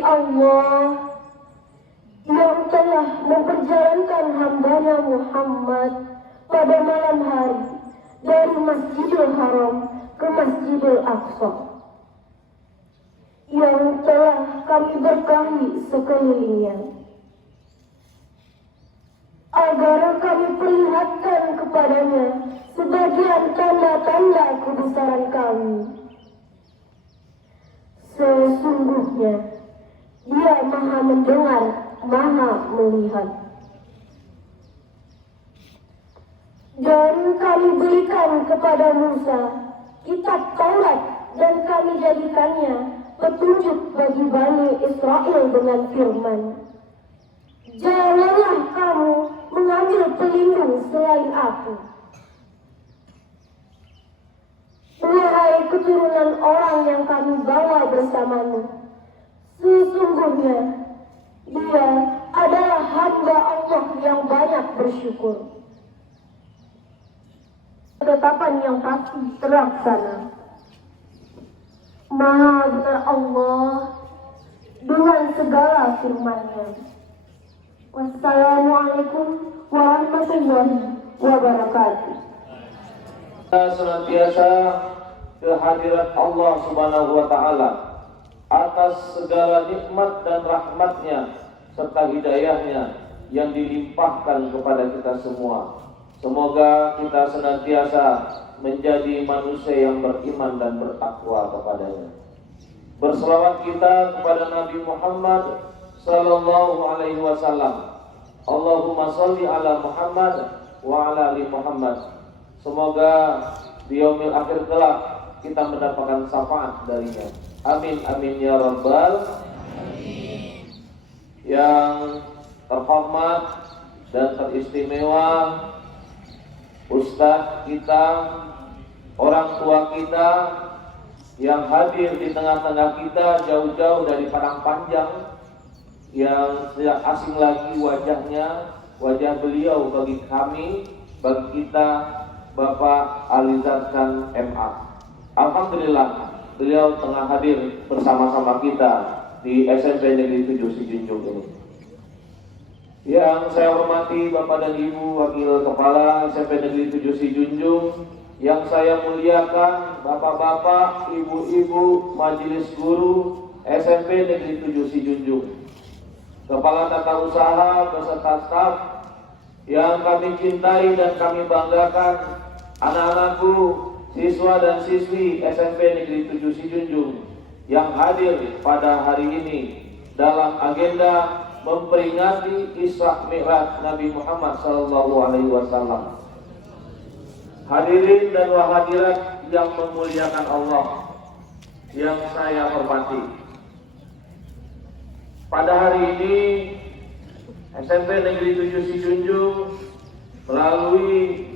Allah yang telah memperjalankan hamba-Nya Muhammad pada malam hari dari Masjidil Haram ke Masjidil Aqsa, yang telah kami berkahi sekelilingnya, agar kami perlihatkan kepadanya sebagian tanda-tanda kebesaran kami. Sesungguhnya Dia Maha mendengar, Maha melihat. Dan kami berikan kepada Musa kitab Taurat, dan kami jadikannya petunjuk bagi Bani Israel dengan firman, janganlah kamu mengambil pelindung selain aku, wahai keturunan orang yang kami bawa bersamamu. Sesungguhnya Dia adalah hamba Allah yang banyak bersyukur, ketetapan yang pasti terlaksana. Maha benar Allah dengan segala firman-Nya. Wassalamualaikum warahmatullahi wabarakatuh. Senantiasa kehadirat Allah Subhanahu wa Ta'ala atas segala nikmat dan rahmatnya serta hidayahnya yang dilimpahkan kepada kita semua. Semoga kita senantiasa menjadi manusia yang beriman dan bertakwa kepadanya. Berselawat kita kepada Nabi Muhammad sallallahu alaihi wasallam. Allahumma sholli ala Muhammad wa ala ali Muhammad. Semoga di yaumil akhir kelak kita mendapatkan syafaat darinya. Amin amin ya rabbal alamin. yang terhormat dan teristimewa, Ustadz kita, orang tua kita yang hadir di tengah-tengah kita jauh-jauh dari Padang Panjang, yang tidak asing lagi wajahnya, wajah beliau bagi kami, bagi kita, Bapak Alizar Khan MA. Alhamdulillah beliau tengah hadir bersama-sama kita di SMP Negeri 7 Sijunjung ini. Yang saya hormati Bapak dan Ibu Wakil Kepala SMP Negeri 7 Sijunjung, yang saya muliakan Bapak-bapak, Ibu-ibu Majelis Guru SMP Negeri 7 Sijunjung, Kepala Tata Usaha beserta staf yang kami cintai dan kami banggakan, anak-anakku, siswa dan siswi SMP Negeri 7 Sijunjung yang hadir pada hari ini dalam agenda memperingati Isra Mi'raj Nabi Muhammad SAW. Hadirin dan wahadirat yang memuliakan Allah, yang saya hormati. Pada hari ini SMP Negeri 7 Sijunjung melalui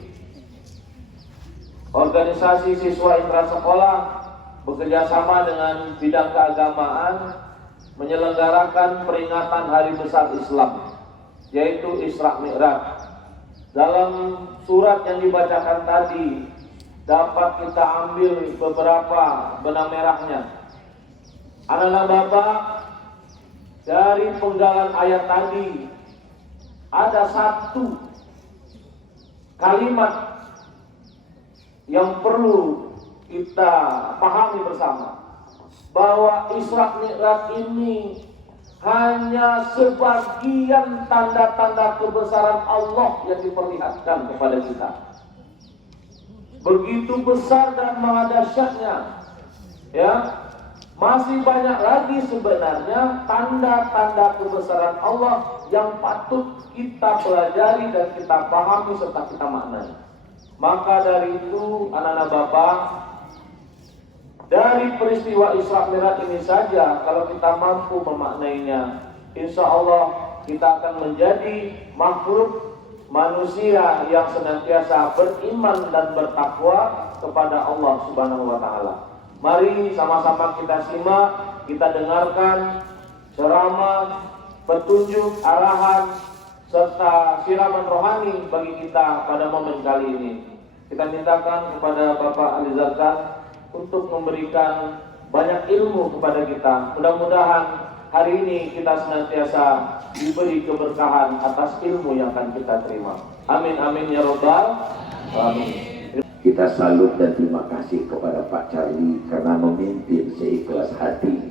organisasi siswa intrasekolah bekerjasama dengan bidang keagamaan menyelenggarakan peringatan Hari Besar Islam, yaitu Isra Mi'raj. Dalam surat yang dibacakan tadi dapat kita ambil beberapa benang merahnya. Anak-anak Bapak, dari penggalan ayat tadi ada satu kalimat yang perlu kita pahami bersama, bahwa Isra Mi'raj ini hanya sebagian tanda-tanda kebesaran Allah yang diperlihatkan kepada kita. Begitu besar dan maha dahsyatnya, ya. Masih banyak lagi sebenarnya tanda-tanda kebesaran Allah yang patut kita pelajari dan kita pahami serta kita maknai. Maka dari itu, anak-anak Bapak, dari peristiwa Isra Mi'raj ini saja, kalau kita mampu memaknainya, insya Allah kita akan menjadi makhluk manusia yang senantiasa beriman dan bertakwa kepada Allah Subhanahu wa Ta'ala. Mari sama-sama kita simak, kita dengarkan ceramah, petunjuk, arahan, serta siraman rohani bagi kita pada momen kali ini. Kita mintakan kepada Bapak Alizar Khan untuk memberikan banyak ilmu kepada kita. Mudah-mudahan hari ini kita senantiasa diberi keberkahan atas ilmu yang akan kita terima. Amin amin ya robbal alamin. Kita salut dan terima kasih kepada Pak Charlie karena memimpin seikhlas hati.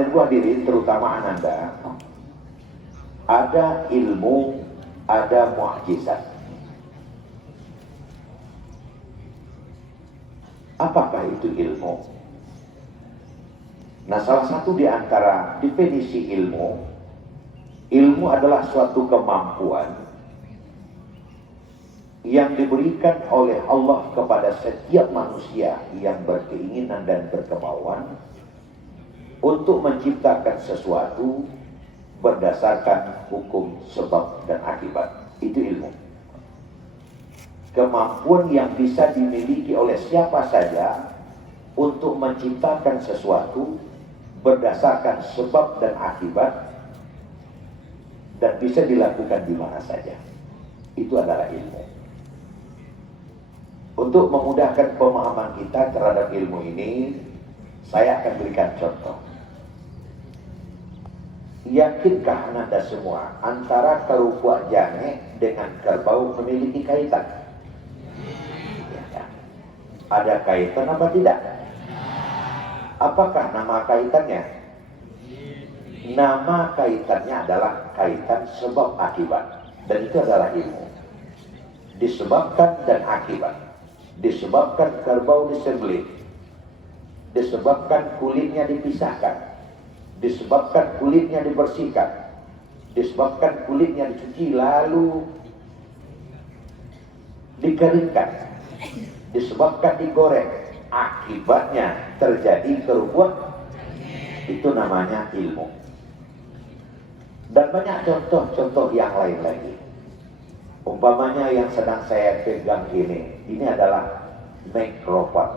Dan hadirin, terutama Ananda, ada ilmu, ada mukjizat. Apakah itu ilmu? Nah, salah satu di antara definisi ilmu adalah suatu kemampuan yang diberikan oleh Allah kepada setiap manusia yang berkeinginan dan berkemauan untuk menciptakan sesuatu berdasarkan hukum sebab dan akibat. Itu ilmu. Kemampuan yang bisa dimiliki oleh siapa saja untuk menciptakan sesuatu berdasarkan sebab dan akibat, dan bisa dilakukan di mana saja. Itu adalah ilmu. Untuk memudahkan pemahaman kita terhadap ilmu ini, saya akan berikan contoh. Yakinkah Anda semua antara kerupuak jane dengan kerbau memiliki kaitan? Ya. Ada kaitan apa tidak? Apakah nama kaitannya? Nama kaitannya adalah kaitan sebab akibat, dan itu adalah ilmu. Disebabkan dan akibat. Disebabkan kerbau disembelih, disebabkan kulitnya dipisahkan, disebabkan kulitnya dibersihkan, disebabkan kulitnya dicuci lalu dikeringkan, disebabkan digoreng, akibatnya terjadi kerukuhan, itu namanya ilmu. Dan banyak contoh-contoh yang lain lagi. Umpamanya yang sedang saya pegang ini adalah mikrofon,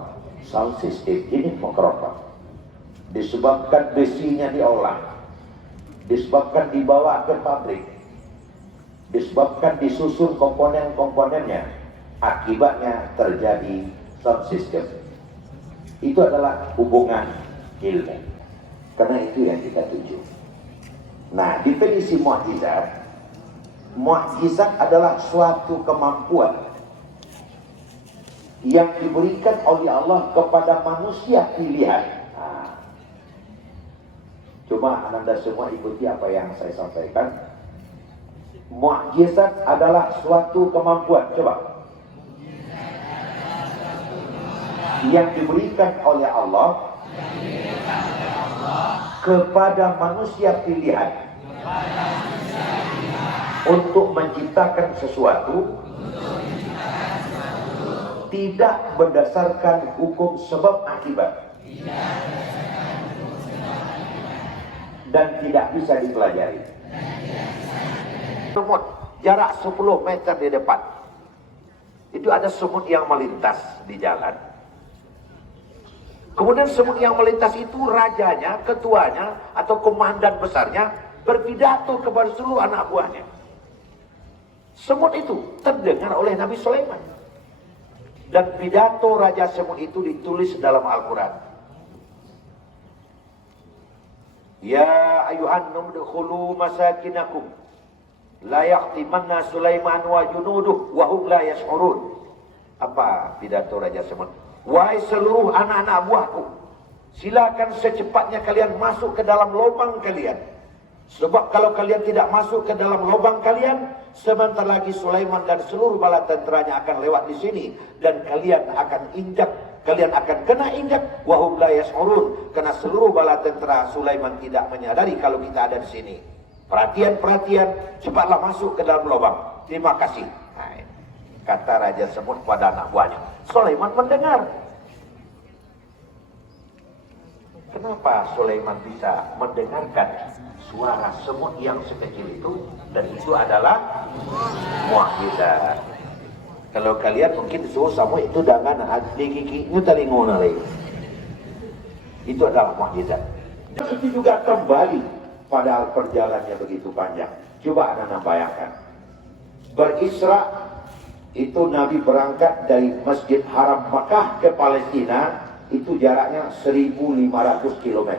sound system, ini mikrofon. Disebabkan besinya diolah, disebabkan dibawa ke pabrik, disebabkan disusun komponen-komponennya, akibatnya terjadi sound system. Itu adalah hubungan ilmu. Karena itu yang kita tuju. Nah, definisi mukjizat, mukjizat adalah suatu kemampuan yang diberikan oleh Allah kepada manusia pilihan. Nah, cuma Anda semua ikuti apa yang saya sampaikan. Mukjizat adalah suatu kemampuan. Coba. Yang diberikan oleh Allah kepada manusia pilihan untuk menciptakan sesuatu tidak berdasarkan hukum sebab akibat dan tidak bisa dipelajari. Semut jarak 10 meter di depan itu ada semut yang melintas di jalan. Kemudian semut yang melintas itu rajanya, ketuanya, atau komandan besarnya berpidato kepada seluruh anak buahnya. Semut itu terdengar oleh Nabi Sulaiman. Dan pidato raja semut itu ditulis dalam Al-Quran. Ya ayuhan numdukhulu masakinakum la yahtimanna Sulaiman wa junuduh wa hum la yash'urun. Apa pidato raja semut? Wahai seluruh anak-anak buahku, silakan secepatnya kalian masuk ke dalam lubang kalian. Sebab kalau kalian tidak masuk ke dalam lubang kalian, sebentar lagi Sulaiman dan seluruh bala tenteranya akan lewat di sini dan kalian akan injak, kalian akan kena injak. Wahum la yash'urun, karena seluruh bala tentera Sulaiman tidak menyadari kalau kita ada di sini. Perhatian, cepatlah masuk ke dalam lubang. Terima kasih. Nah, kata raja semut pada anak buahnya. Sulaiman mendengar. Kenapa Sulaiman bisa mendengarkan suara semut yang sekecil itu? Dan itu adalah mukjizat. Kalau kalian mungkin suruh semut itu dengan gigi-giginya telingo lagi. Itu adalah mukjizat. Itu juga kembali padahal perjalanannya begitu panjang. Coba Anda bayangkan. Berisra itu Nabi berangkat dari Masjid Haram Makkah ke Palestina, itu jaraknya 1500 km.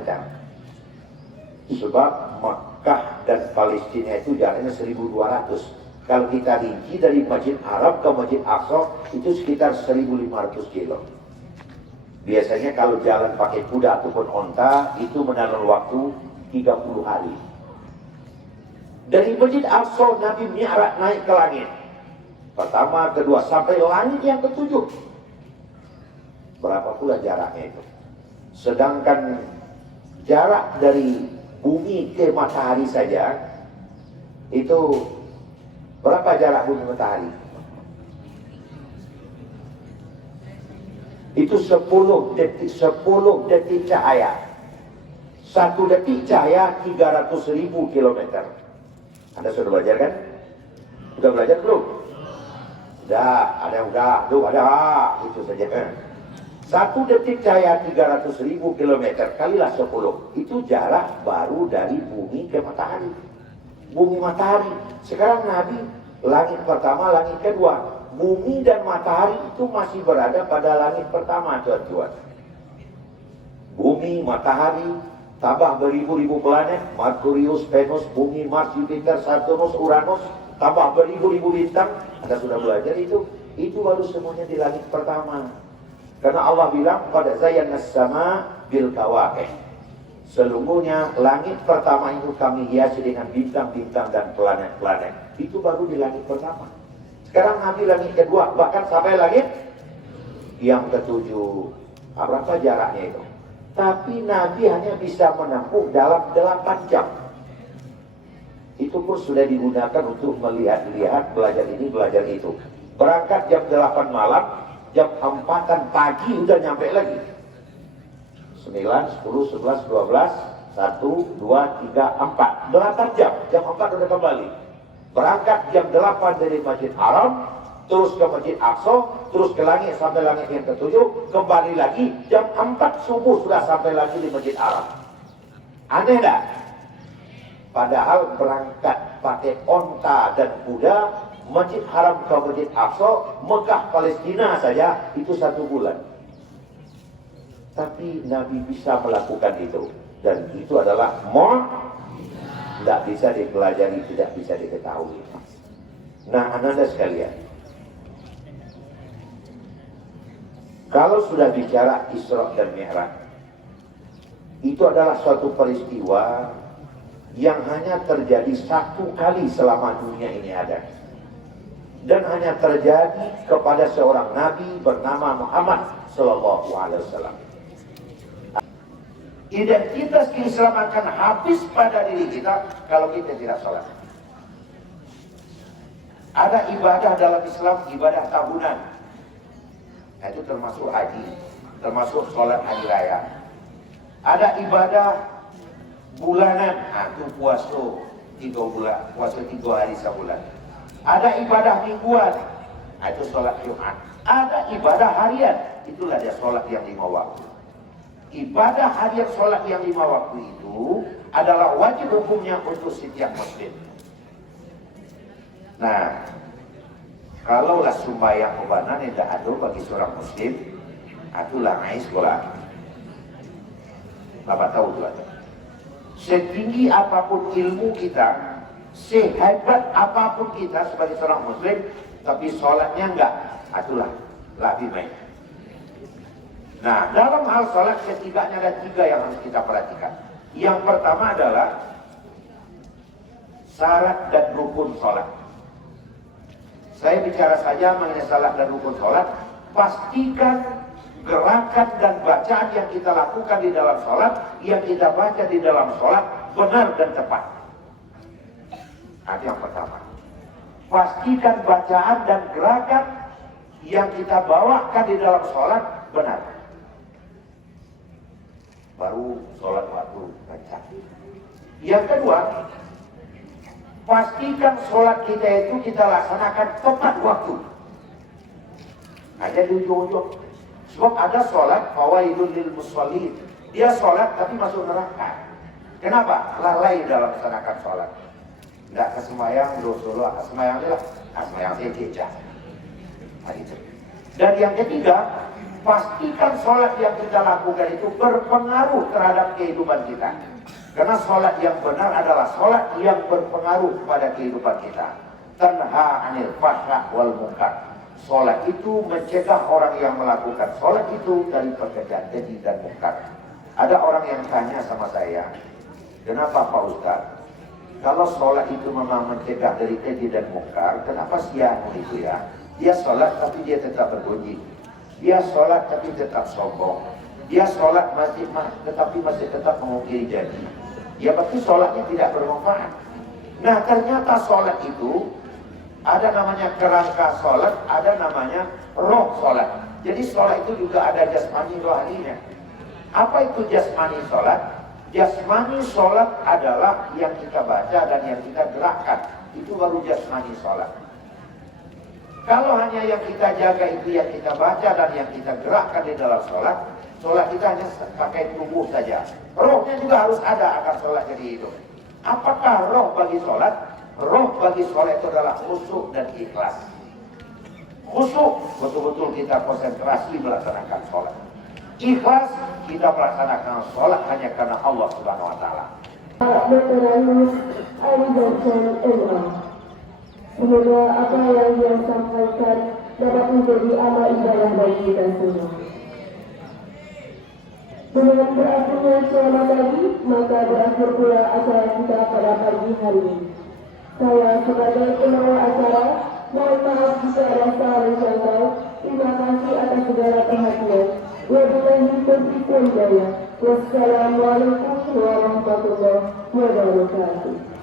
Sebab Makkah dan Palestina itu jaraknya 1200. Kalau kita rinci dari Masjid Haram ke Masjid Aqsa itu sekitar 1500 kilo. Biasanya kalau jalan pakai kuda ataupun onta itu menelan waktu 30 hari. Dari Masjid Aqsa Nabi Mi'raj naik ke langit. Pertama, kedua, sampai langit yang ketujuh. Berapa pula jaraknya itu? Sedangkan jarak dari bumi ke matahari saja, itu berapa jarak bumi matahari? Itu 10 detik cahaya. 1 detik cahaya 300.000 kilometer. Anda sudah belajar kan? Sudah belajar belum? Udah, itu saja. 1 detik cahaya 300.000 kilometer kalilah 10. Itu jarak baru dari bumi ke matahari. Bumi matahari. Sekarang Nabi, langit pertama, langit kedua. Bumi dan matahari itu masih berada pada langit pertama, tuan-tuan. Bumi, matahari, tambah beribu-ribu planet, Merkurius, Venus, Bumi, Mars, Jupiter, Saturnus, Uranus, tambah beribu-ribu bintang. Anda sudah belajar itu baru semuanya di langit pertama. Karena Allah bilang pada zayyannas sama bil kawakib. Sesungguhnya langit pertama itu kami hiasi dengan bintang-bintang dan planet-planet. Itu baru di langit pertama. Sekarang Nabi langit kedua, bahkan sampai langit yang ketujuh. Berapa jaraknya itu? Tapi Nabi hanya bisa menempuh dalam 8 jam. Itu pun sudah digunakan untuk melihat-lihat, belajar ini, belajar itu. Berangkat jam 8 malam, jam 4 pagi udah nyampe lagi. 9, 10, 11, 12, 1, 2, 3, 4. 8 jam, jam 4 udah kembali. Berangkat jam 8 dari Masjid Haram, terus ke Masjid Aqsa, terus ke langit sampai langit yang ketujuh, kembali lagi jam 4 subuh sudah sampai lagi di Masjid Haram. Aneh enggak? Padahal berangkat pakai onta dan kuda, Masjid Haram ke Masjid Aqsa, Mekah Palestina saja itu 1 bulan. Tapi Nabi bisa melakukan itu, dan itu adalah tidak bisa dipelajari, tidak bisa diketahui. Nah, Anda sekalian, kalau sudah bicara Isra dan Mi'raj, itu adalah suatu peristiwa yang hanya terjadi 1 kali selama dunia ini ada, dan hanya terjadi kepada seorang Nabi bernama Muhammad Sallallahu Alaihi Wasallam. Identitas keislaman akan habis pada diri kita kalau kita tidak sholat. Ada ibadah dalam Islam, ibadah tahunan. Nah, itu termasuk haji, termasuk sholat hari raya. Ada ibadah bulanan, nah, itu puasa 3 bulan, puasa 3 hari sebulan. Ada ibadah mingguan, nah, itu sholat Jumat. Ada ibadah harian, itulah dia sholat yang 5 waktu. Ibadah harian sholat yang 5 waktu itu adalah wajib hukumnya untuk setiap muslim. Nah, kalaulah sembahyang kebanan yang tidak ada bagi seorang muslim, itulah naik sekolah. Bapak tahu itu ada. Setinggi apapun ilmu kita, sehebat apapun kita sebagai seorang muslim, tapi sholatnya enggak, itulah lebih baik. Nah, dalam hal sholat setidaknya ada 3 yang harus kita perhatikan. Yang pertama adalah syarat dan rukun sholat. Saya bicara saja mengenai syarat dan rukun sholat. Pastikan gerakan dan bacaan yang kita lakukan di dalam sholat, yang kita baca di dalam sholat benar dan tepat. Nah, yang pertama. Pastikan bacaan dan gerakan yang kita bawakan di dalam sholat benar. Baru sholat waktu baca. Yang kedua, pastikan sholat kita itu kita laksanakan tepat waktu. Ada di ujung-ujung. Sebab ada sholat fawailun lil musallin. Dia sholat tapi masuk neraka. Kenapa? Lalai dalam melaksanakan sholat. Tidak kesembayang, dosa kesembayang adalah kesembayang saya kecah. Dan yang ketiga, pastikan sholat yang kita lakukan itu berpengaruh terhadap kehidupan kita. Karena sholat yang benar adalah sholat yang berpengaruh pada kehidupan kita. Tanha anil fahsya wal munkar. Sholat itu mencegah orang yang melakukan sholat itu dari pekerjaan keji dan munkar. Ada orang yang tanya sama saya, kenapa Pak Ustadz? Kalau sholat itu memang mencegah dari keji dan munkar, kenapa siang itu ya? Dia sholat tapi dia tetap berbunyi. Dia sholat tapi tetap sombong. Dia sholat tetapi masih tetap mengungkiri janji. Ya berarti sholatnya tidak bermanfaat. Nah, ternyata sholat itu ada namanya kerangka sholat, ada namanya roh sholat. Jadi sholat itu juga ada jasmani rohaninya. Apa itu jasmani sholat? Jasmani sholat adalah yang kita baca dan yang kita gerakkan. Itu baru jasmani sholat. Kalau hanya yang kita jaga itu yang kita baca dan yang kita gerakkan di dalam sholat, sholat kita hanya pakai tubuh saja. Rohnya juga harus ada agar sholat jadi hidup. Apakah roh bagi sholat? Roh bagi sholat itu adalah khusyuk dan ikhlas. Khusyuk, betul-betul kita konsentrasi melaksanakan sholat. Ikhlas, kita melaksanakan sholat hanya karena Allah Subhanahu Wa Taala. Semoga apa yang dia sampaikan dapat menjadi amal ibadah bagi kita semua. Dengan berakhirnya selama tadi, maka berakhir pula acara kita pada pagi hari ini. Saya sebagai pembawa acara, mohon maaf jika ada salah menjangkau. Terima kasih atas segala perhatian. Wabillahi taufiq wal hidayah. Wassalamualaikum warahmatullahi wabarakatuh.